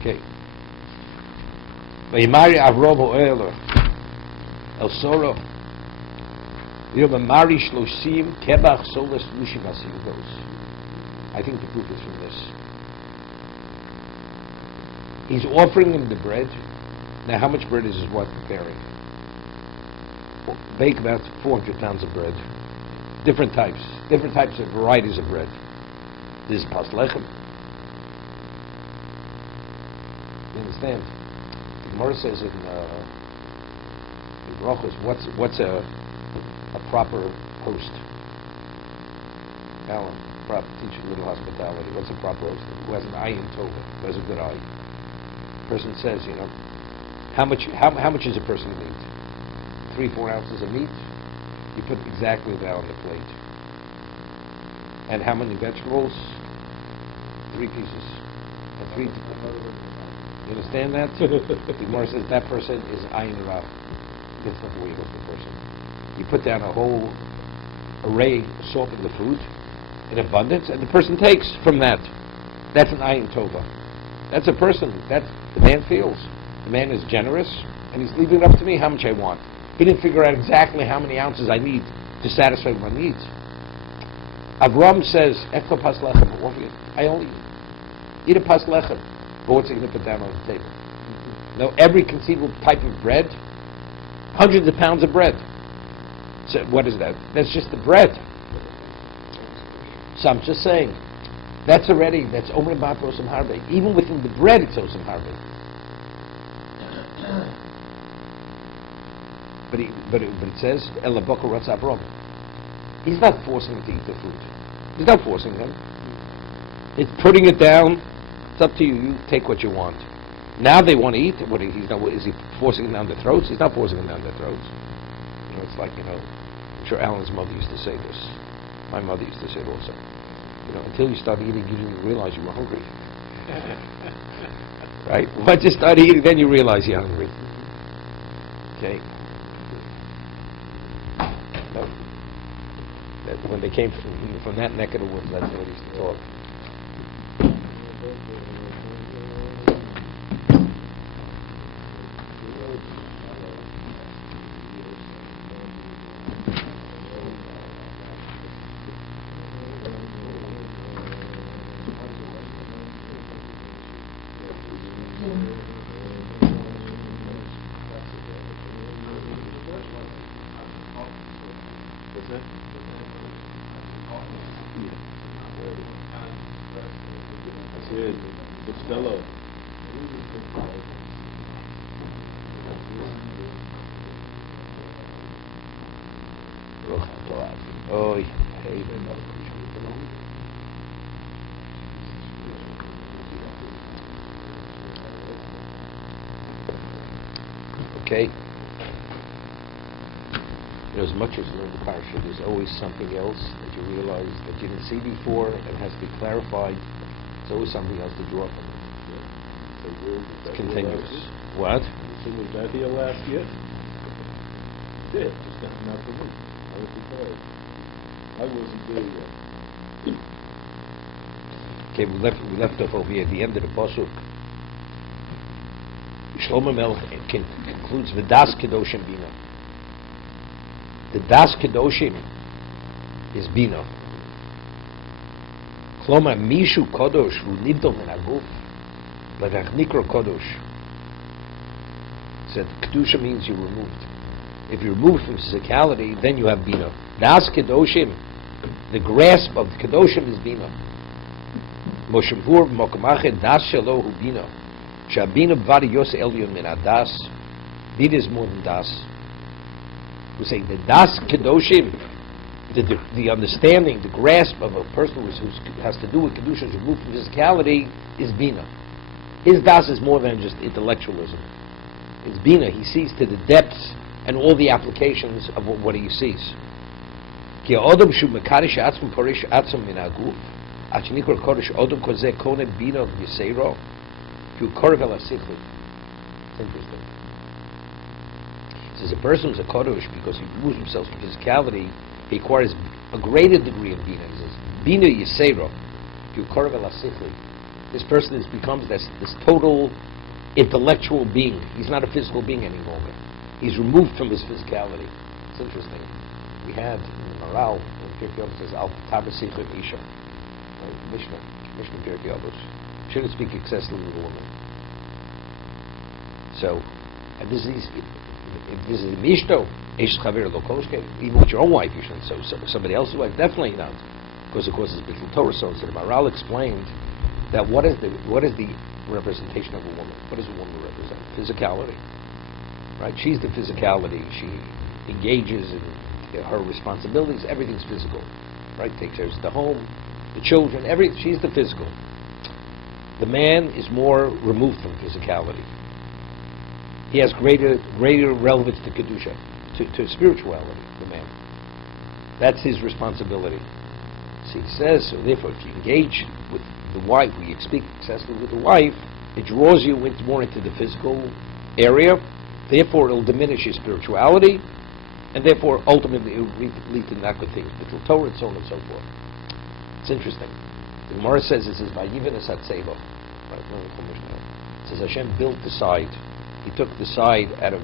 Okay. Vayeira Avrovo Oiler El Soro Mari Shloshim Kebach Solas Lushim Asilgos. I think the proof is from this. He's offering him the bread. Now, how much bread is his wife preparing? Bake about 400 pounds of bread. Different types of varieties of bread. This is pas lechem. You understand? The Gemara says in Brachos, what's a proper host? Alan, teaching a little hospitality. What's a proper host? Who has an eye in Torah? Who has a good eye? Person says, how much is a person to eat? 3-4 ounces of meat. You put exactly that on the plate. And how many vegetables? 3 pieces. You understand that? The Gemara says that person is ayin ra. Gets not the weight of the person. You put down a whole array of salt in the food in abundance, and the person takes from that. That's an ayin tova. That's a person. That's the man feels. The man is generous, and he's leaving it up to me how much I want. He didn't figure out exactly how many ounces I need to satisfy my needs. Avram says, "Ekto pas lechem." I only eat a pas lechem. But what's he going to put down on the table? No, every conceivable type of bread, hundreds of pounds of bread. So what is that? That's just the bread. So I'm just saying, that's Omer Bat Osam Harbe. Even within the bread, it's Osam Harbe. But it says, Ela Boko Ratz Avram. He's not forcing them to eat the food. He's not forcing them. It's putting it down. It's up to you. You take what you want. Now they want to eat. Is he forcing them down their throats? He's not forcing them down their throats. It's like, I'm sure Alan's mother used to say this. My mother used to say it also. Until you start eating, you didn't realize you were hungry. Right? Once you start eating, then you realize you're hungry. Okay? When they came from that neck of the woods, that's how they used to talk. Okay. As much as you learn the Parsha, there's always something else that you realize that you didn't see before and has to be clarified. There's always something else to draw from it. It's continuous. What? So was that here last year? Did. Just not for me. I was surprised. I wasn't there yet. Okay, we left off over here at the end of the pasuk. Shlomo Melech concludes the Das Kedoshim Bina. The Das Kedoshim is Bina. Kloma Mishu Kodosh Hu Nidol Min Aguf Ladach Nikro Kodosh. Said Kedusha means you're removed. If you're removed from physicality, then you have Bina. Das Kedoshim, the grasp of the Kedoshim is Bina. Moshemvur Mokamachet Das Shelo Hu Bina. Shabina Bvari Yos Elyon Min Adas. Bina is more than Das. We say the Das Kedoshim, the understanding, the grasp of a person who has to do with Kedusha, is removed from physicality, is Bina. His Das is more than just intellectualism. It's Bina. He sees to the depths and all the applications of what he sees. Ki Adam shu mekarish atzm porish atzm min aguf, at shnikor kodesh Adam kozeh konen Bina v'yiseiro, ki ukorv el hasichli. It's interesting. It says a person who's a kodesh because he removes himself from physicality, he acquires a greater degree of Bina. He says Bina yiseiro, ki ukorv el hasichli. This person becomes this total intellectual being. He's not a physical being any longer. He's removed from his physicality. It's interesting. We had in the Maharal, when Pirkei Avos says, Al Tabasicha Isha. Mishnah Pirkei Avos. Shouldn't speak excessively with a woman. So, and this is Mishto, even with your own wife, you shouldn't. So somebody else's wife, definitely not. Because, of course, it's Bittul Torah. So the Maharal explained that what is the representation of a woman? What does a woman represent? Physicality. Right? She's the physicality. She engages in her responsibilities. Everything's physical. Right? Takes care of the home, the children, she's the physical. The man is more removed from physicality. He has greater relevance to Kedusha, to spirituality, the man. That's his responsibility. So he says, so therefore, if you engage with the wife, or you speak excessively with the wife, it draws you more into the physical area, therefore it'll diminish your spirituality, and therefore ultimately it will lead to not good things, Bittul Torah, and so on and so forth. It's interesting. The Gemara says, it says, Vayeira Satseva. Right? It says Hashem built the side. He took the side out of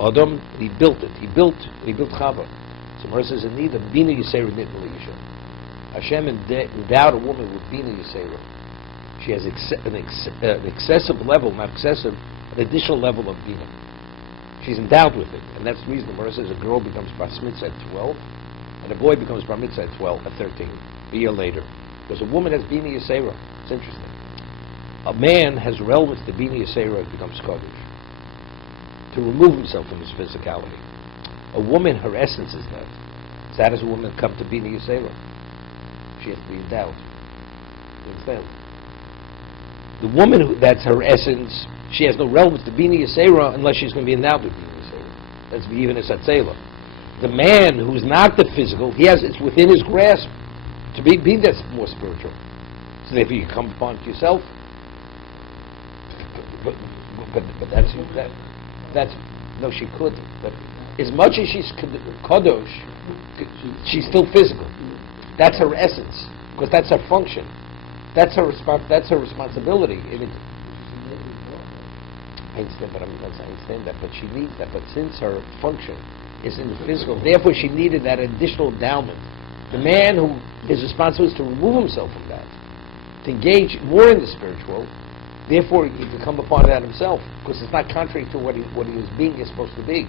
Adam, and he built it. He built Chava. So Gemara says, Anida Bina Yisera Nitna L'Isha. Hashem endowed a woman with Bina Yisera. She has an excessive level, not excessive, an additional level of Bina. She's endowed with it. And that's the reason the Gemara says a girl becomes Bar Mitzvah at 12, and a boy becomes Bar Mitzvah at 13, a year later. Because a woman has Bina Yisera. It's interesting. A man has relevance to Bina Yisera and becomes Kodesh. To remove himself from his physicality. A woman, her essence is that. So how does a woman come to Bina Yisera? She has to be endowed. You understand? The woman, that's her essence, she has no relevance to Bina Yisera unless she's going to be endowed with Bina Yisera. That's even a Satsela. The man who's not the physical, it's within his grasp to be that's more spiritual. So therefore you come upon it yourself. But that's no, she couldn't. But as much as she's kadosh, she's still physical. That's her essence, because that's her function. That's her responsibility. I understand that, but she needs that. But since her function is in the physical, therefore she needed that additional endowment. The man who his responsibility is to remove himself from that, to engage more in the spiritual. Therefore, he can come upon that himself, because it's not contrary to what he was being is supposed to be.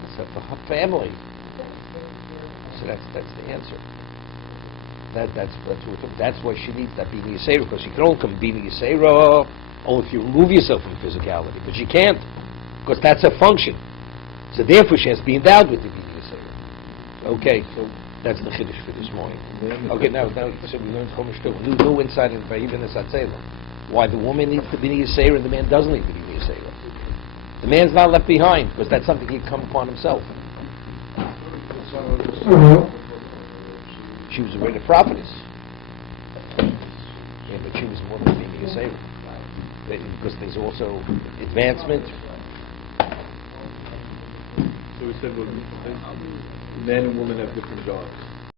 It's a family. So that's the answer. That's why she needs that Bina Yisera, because you can only come Bina Yisera only if you remove yourself from physicality, but she can't, because that's a function. So therefore, she has to be endowed with the Bina Yisera. Okay, so that's the chiddush for this morning. Okay, now so we learned Chumash too. New insight in Vayeira Satseva. Why the woman needs the Bina Yisera and the man doesn't need the Bina Yisera. The man's not left behind, because that's something he'd come upon himself. She was already a prophetess. Yeah, but she was more than Bina Yisera. Because there's also advancement. So we said, well, men and women have different jobs.